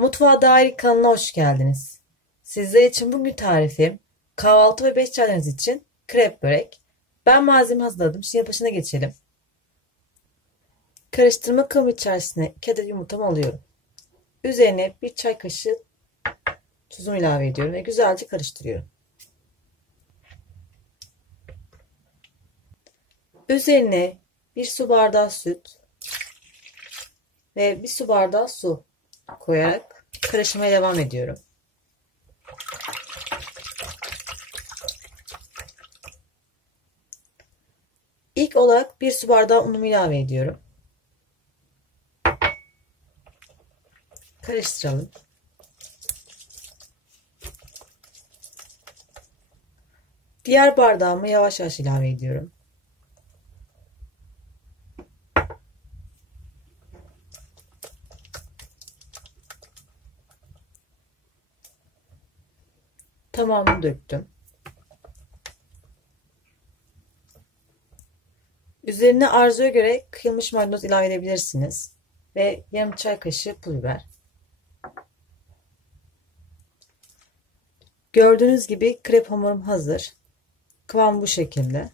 Mutfağa Dair kanalına hoş geldiniz. Sizler için bugün tarifim kahvaltı ve beş çaylarınız için krep börek. Ben malzeme hazırladım. Şimdi yapışına geçelim. Karıştırma kabı içerisine kedi yumurtamı alıyorum. Üzerine bir çay kaşığı tuzumu ilave ediyorum ve güzelce karıştırıyorum. Üzerine bir su bardağı süt ve bir su bardağı su koyarak karıştırmaya devam ediyorum. İlk olarak bir su bardağı unumu ilave ediyorum. Karıştıralım. Diğer bardağımı yavaş yavaş ilave ediyorum. Tamamını döktüm. Üzerine arzuya göre kıyılmış maydanoz ilave edebilirsiniz. Ve yarım çay kaşığı pul biber. Gördüğünüz gibi krep hamurum hazır. Kıvam bu şekilde.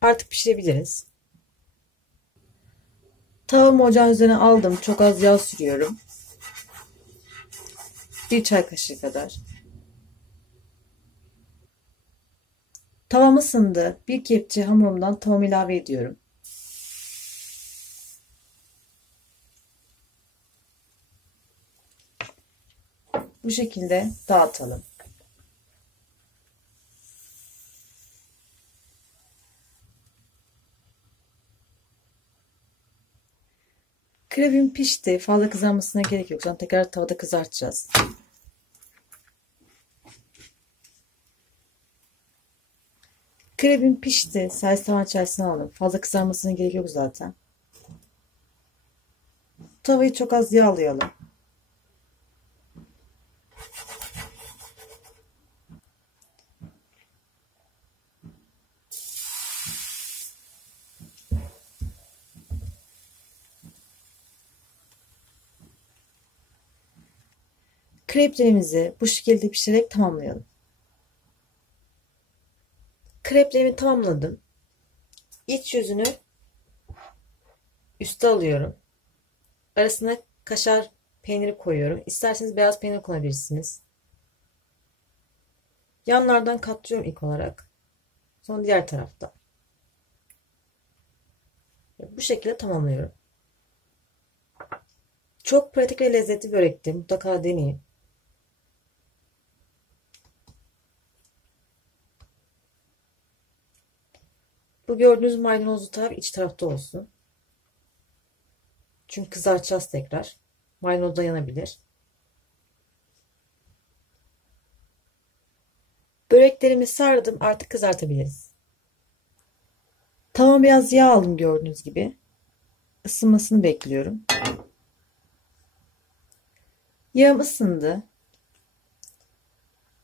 Artık pişirebiliriz. Tavamı ocağın üzerine aldım. Çok az yağ sürüyorum. Bir çay kaşığı kadar. Tavam ısındı. Bir kepçe hamurumdan tavam ilave ediyorum. Bu şekilde dağıtalım. Krevim pişti. Fazla kızarmasına gerek yok. Sonra tekrar tavada kızartacağız. Krevim pişti. Servis tavan içerisine aldım. Fazla kızarmasına gerek yok zaten. Tavayı çok az yağlayalım. Kreplerimizi bu şekilde pişirerek tamamlayalım. Kreplerimi tamamladım. İç yüzünü üste alıyorum. Arasına kaşar peyniri koyuyorum. İsterseniz beyaz peynir kullanabilirsiniz. Yanlardan katlıyorum ilk olarak. Sonra diğer tarafta. Bu şekilde tamamlıyorum. Çok pratik ve lezzetli börekti. Mutlaka deneyin. Bu gördüğünüz maydanozlu taraf iç tarafta olsun. Çünkü kızartacağız tekrar. Maydanoz da yanabilir. Böreklerimi sardım. Artık kızartabiliriz. Tavama biraz yağ aldım gördüğünüz gibi. Isınmasını bekliyorum. Yağım ısındı.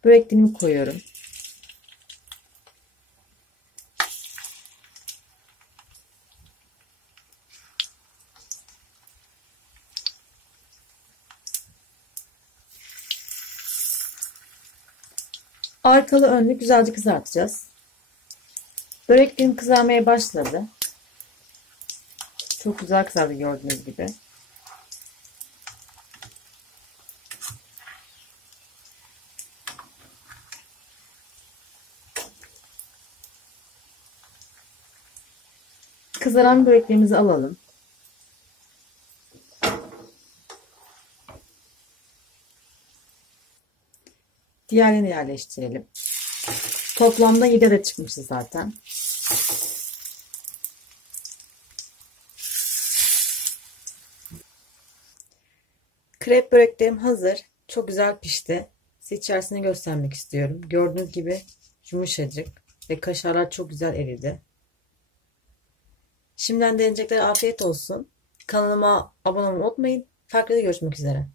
Böreklerimi koyuyorum. Arkalı önlü güzelce kızartacağız. Böreklerim kızarmaya başladı. Çok güzel kızardı gördüğünüz gibi. Kızaran böreklerimizi alalım. Diğerlerini yerleştirelim. Toplamda 7 adet çıkmıştı zaten. Krep böreklerim hazır. Çok güzel pişti. Size içerisini göstermek istiyorum. Gördüğünüz gibi yumuşacık ve kaşarlar çok güzel eridi. Şimdiden deneyecekler afiyet olsun. Kanalıma abone olmayı unutmayın. Farklı görüşmek üzere.